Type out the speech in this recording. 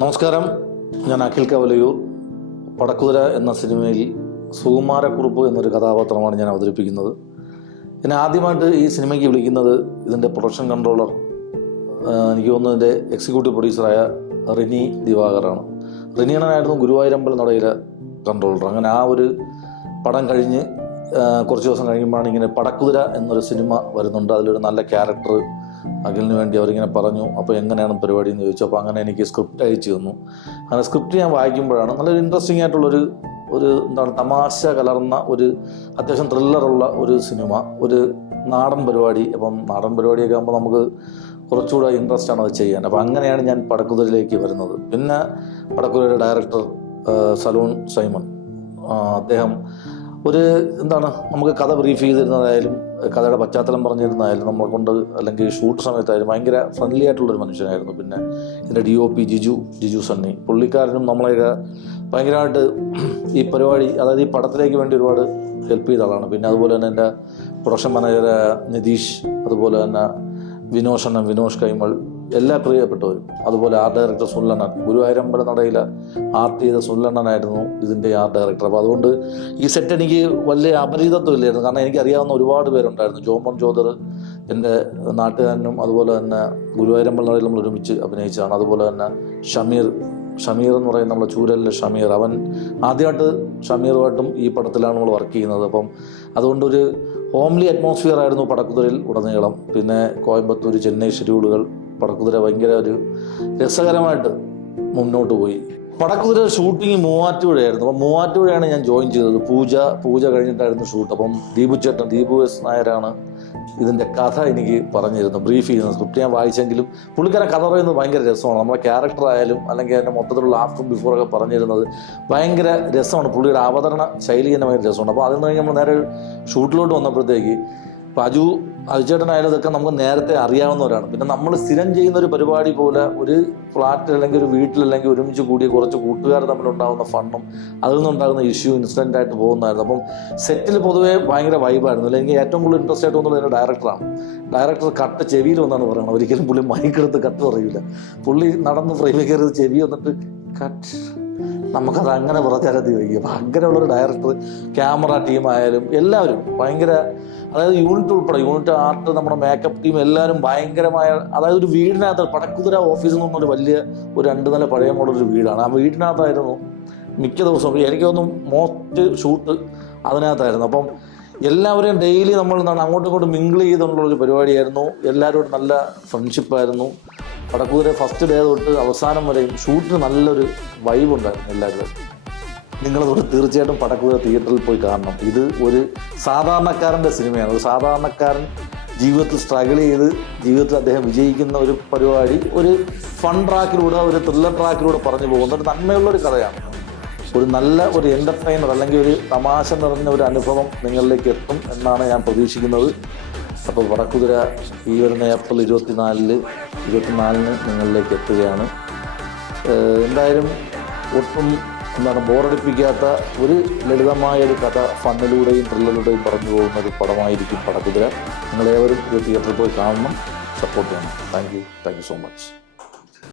നമസ്കാരം, ഞാൻ അഖിൽ കവലയൂർ. പടക്കുതിര എന്ന സിനിമയിൽ സുകുമാരക്കുറുപ്പ് എന്നൊരു കഥാപാത്രമാണ് ഞാൻ അവതരിപ്പിക്കുന്നത്. എന്നെ ആദ്യമായിട്ട് ഈ സിനിമയ്ക്ക് വിളിക്കുന്നത് ഇതിൻ്റെ പ്രൊഡക്ഷൻ കൺട്രോളർ, എനിക്ക് തോന്നുന്നു ഇതിൻ്റെ എക്സിക്യൂട്ടീവ് പ്രൊഡ്യൂസറായ റിനി ദിവാകറാണ്. റിനിയണനായിരുന്നു ഗുരുവായൂരമ്പലം നടയിലെ കൺട്രോളർ. അങ്ങനെ ആ ഒരു പടം കഴിഞ്ഞ് കുറച്ച് ദിവസം കഴിയുമ്പോഴാണ് ഇങ്ങനെ പടക്കുതിര എന്നൊരു സിനിമ വരുന്നുണ്ട്. അതിലൊരു നല്ല ക്യാരക്ടർ അഖിലിന് വേണ്ടി അവരിങ്ങനെ പറഞ്ഞു. അപ്പോൾ എങ്ങനെയാണ് പരിപാടി എന്ന് ചോദിച്ചു. അപ്പോൾ അങ്ങനെ എനിക്ക് സ്ക്രിപ്റ്റ് അയച്ചു തന്നു. അങ്ങനെ സ്ക്രിപ്റ്റ് ഞാൻ വായിക്കുമ്പോഴാണ് നല്ലൊരു ഇൻട്രസ്റ്റിംഗ് ആയിട്ടുള്ളൊരു എന്താണ് തമാശ കലർന്ന ഒരു അത്യാവശ്യം ത്രില്ലറുള്ള ഒരു സിനിമ, ഒരു നാടൻ പരിപാടി. അപ്പം നാടൻ പരിപാടിയൊക്കെ ആകുമ്പോൾ നമുക്ക് കുറച്ചുകൂടെ ഇൻട്രസ്റ്റ് ആണ് അത് ചെയ്യാൻ. അപ്പോൾ അങ്ങനെയാണ് ഞാൻ പടക്കുതിരയിലേക്ക് വരുന്നത്. പിന്നെ പടക്കുതിരയുടെ ഡയറക്ടർ സലൂൺ സൈമൺ, അദ്ദേഹം നമുക്ക് കഥ ബ്രീഫ് ചെയ്തിരുന്നതായാലും കഥയുടെ പശ്ചാത്തലം പറഞ്ഞിരുന്നതായാലും നമ്മളെ കൊണ്ട്, അല്ലെങ്കിൽ ഷൂട്ട് സമയത്തായാലും ഭയങ്കര ഫ്രണ്ട്ലി ആയിട്ടുള്ളൊരു മനുഷ്യനായിരുന്നു. പിന്നെ ഇതിൻ്റെ DOP ജിജു സണ്ണി, പുള്ളിക്കാരനും നമ്മളെയൊക്കെ ഭയങ്കരമായിട്ട് ഈ പരിപാടി, അതായത് ഈ പടത്തിലേക്ക് വേണ്ടി ഒരുപാട് ഹെൽപ്പ് ചെയ്ത ആളാണ്. പിന്നെ അതുപോലെ തന്നെ എൻ്റെ പ്രൊഡക്ഷൻ മാനേജർ നിതീഷ്, അതുപോലെ തന്നെ വിനോഷ് കൈമൾ, എല്ലാ പ്രിയപ്പെട്ടവരും. അതുപോലെ ആർട്ട് ഡയറക്ടർ സുല്ലണ്ണൻ, ഗുരുവായൂരമ്പലം നടയിലെ ആർട്ട് ചെയ്ത സുല്ലണ്ണനായിരുന്നു ഇതിൻ്റെ ആർട്ട് ഡയറക്ടർ. അപ്പോൾ അതുകൊണ്ട് ഈ സെറ്റ് എനിക്ക് വലിയ അപരിചിതത്വം ഇല്ലായിരുന്നു. കാരണം എനിക്കറിയാവുന്ന ഒരുപാട് പേരുണ്ടായിരുന്നു. ജോമോൻ ജോദർ എൻ്റെ നാട്ടുകാരനും, അതുപോലെ തന്നെ ഗുരുവായൂരമ്പലം നടയിൽ നമ്മൾ ഒരുമിച്ച് അഭിനയിച്ചതാണ്. അതുപോലെ തന്നെ ഷമീർ എന്ന് പറയുന്ന നമ്മുടെ ചൂരലിലെ ഷമീർ, അവൻ ആദ്യമായിട്ട് ഷമീറുമായിട്ടും ഈ പടത്തിലാണ് നമ്മൾ വർക്ക് ചെയ്യുന്നത്. അപ്പം അതുകൊണ്ടൊരു ഹോംലി അറ്റ്മോസ്ഫിയർ ആയിരുന്നു പടക്കുതിരയിൽ ഉടനീളം. പിന്നെ കോയമ്പത്തൂർ, ചെന്നൈ ഷെഡ്യൂളുകൾ പടക്കുതിര ഭയങ്കര ഒരു രസകരമായിട്ട് മുന്നോട്ട് പോയി. പടക്കുതിര ഷൂട്ടിങ് മൂവാറ്റുപുഴയായിരുന്നു. അപ്പം മൂവാറ്റുപുഴയാണ് ഞാൻ ജോയിൻ ചെയ്തത്. പൂജ കഴിഞ്ഞിട്ടായിരുന്നു ഷൂട്ട്. അപ്പം ദീപു എസ് നായരാണ് ഇതിൻ്റെ കഥ എനിക്ക് പറഞ്ഞിരുന്നു, ബ്രീഫ് ചെയ്യുന്നത്. സ്ക്രിപ്റ്റ് ഞാൻ വായിച്ചെങ്കിലും പുള്ളിക്കാരൻ കഥ പറയുന്നത് ഭയങ്കര രസമാണ്. നമ്മുടെ ക്യാരക്ടർ ആയാലും അല്ലെങ്കിൽ അതിൻ്റെ മൊത്തത്തിലുള്ള ആഫ്റ്ററും ബിഫോറൊക്കെ പറഞ്ഞിരുന്നത് ഭയങ്കര രസമാണ്. പുള്ളിയുടെ അവതരണ ശൈലി തന്നെ ഭയങ്കര രസമാണ്. അപ്പോൾ അതിൽ നിന്ന് നമ്മൾ നേരെ ഷൂട്ടിലോട്ട് വന്നപ്പോഴത്തേക്ക് അജുചേട്ടനായാലും ഇതൊക്കെ നമുക്ക് നേരത്തെ അറിയാവുന്നവരാണ്. പിന്നെ നമ്മൾ സ്ഥിരം ചെയ്യുന്ന ഒരു പരിപാടി പോലെ ഒരു ഫ്ലാറ്റിൽ അല്ലെങ്കിൽ ഒരു വീട്ടിലല്ലെങ്കിൽ ഒരുമിച്ച് കൂടിയ കുറച്ച് കൂട്ടുകാർ തമ്മിലുണ്ടാകുന്ന ഫണ്ണും അതിൽ നിന്നുണ്ടാകുന്ന ഇൻസിഡൻ്റ് ആയിട്ട് പോകുന്നതായിരുന്നു. അപ്പം സെറ്റിൽ പൊതുവേ ഭയങ്കര വൈബായിരുന്നു. അല്ലെങ്കിൽ ഏറ്റവും കൂടുതൽ ഇൻട്രസ്റ്റ് ആയിട്ട് തോന്നുന്നത് എൻ്റെ ഡയറക്ടറാണ്. ഡയറക്ടർ കട്ട് ചെവിയിൽ വന്നാണ് പറയുന്നത്. ഒരിക്കലും പുള്ളി മൈക്കെടുത്ത് കട്ട് പറയില്ല. പുള്ളി നടന്ന് ഫ്രെയിമിൽ കയറി ചെവി വന്നിട്ട് കട്ട്, നമുക്കത് അങ്ങനെ പറഞ്ഞാലതി വയ്ക്കും. അപ്പം അങ്ങനെയുള്ളൊരു ഡയറക്ടർ, ക്യാമറ ടീമായാലും എല്ലാവരും ഭയങ്കര, അതായത് യൂണിറ്റ് ഉൾപ്പെടെ, യൂണിറ്റ് ആർട്ട്, നമ്മുടെ മേക്കപ്പ് ടീം എല്ലാവരും ഭയങ്കരമായ, അതായത് ഒരു വീടിനകത്ത് പടക്കുതിര ഓഫീസിൽ നിന്നൊരു വലിയ ഒരു 2 നില പഴയ മോഡലൊരു വീടാണ്. ആ വീടിനകത്തായിരുന്നു മിക്ക ദിവസവും എനിക്ക് തോന്നുന്നു മോസ്റ്റ് ഷൂട്ട് അതിനകത്തായിരുന്നു. അപ്പം എല്ലാവരെയും ഡെയിലി നമ്മൾ അങ്ങോട്ടും ഇങ്ങോട്ടും മിങ്കിൾ ചെയ്തുകൊണ്ടുള്ളൊരു പരിപാടിയായിരുന്നു. എല്ലാവരോടും നല്ല ഫ്രണ്ട്ഷിപ്പായിരുന്നു. പടക്കുതിര ഫസ്റ്റ് ഡേ തൊട്ട് അവസാനം വരെയും ഷൂട്ടിന് നല്ലൊരു വൈബുണ്ടായിരുന്നു എല്ലാവരും. നിങ്ങളതോട് തീർച്ചയായിട്ടും പടക്കുതിര തിയേറ്ററിൽ പോയി കാണണം. ഇത് ഒരു സാധാരണക്കാരൻ്റെ സിനിമയാണ്. ഒരു സാധാരണക്കാരൻ ജീവിതത്തിൽ സ്ട്രഗിൾ ചെയ്ത് ജീവിതത്തിൽ അദ്ദേഹം വിജയിക്കുന്ന ഒരു പരിപാടി, ഒരു ഫൺ ട്രാക്കിലൂടെ, ഒരു ത്രില്ലർ ട്രാക്കിലൂടെ പറഞ്ഞു പോകുന്ന ഒരു നന്മയുള്ളൊരു കഥയാണ്. ഒരു നല്ല ഒരു എൻ്റർടൈനർ അല്ലെങ്കിൽ ഒരു തമാശ നിറഞ്ഞ ഒരു അനുഭവം നിങ്ങളിലേക്ക് എത്തും എന്നാണ് ഞാൻ പ്രതീക്ഷിക്കുന്നത്. അപ്പോൾ പടക്കുതിര ഈ വരുന്ന ഏപ്രിൽ 24-ന് നിങ്ങളിലേക്ക് എത്തുകയാണ്. എന്തായാലും ഒട്ടും ബോറടിപ്പിക്കാത്ത ഒരു ലളിതമായൊരു കഥ ഫണ്ണിലൂടെയും ത്രില്ലറിലൂടെയും പറഞ്ഞു പോകുന്ന ഒരു പടമായിരിക്കും പടക്കുതിര. നിങ്ങളേവരും ഇത് തിയേറ്ററിൽ പോയി കാണണം, സപ്പോർട്ട് ചെയ്യണം. Thank you so much.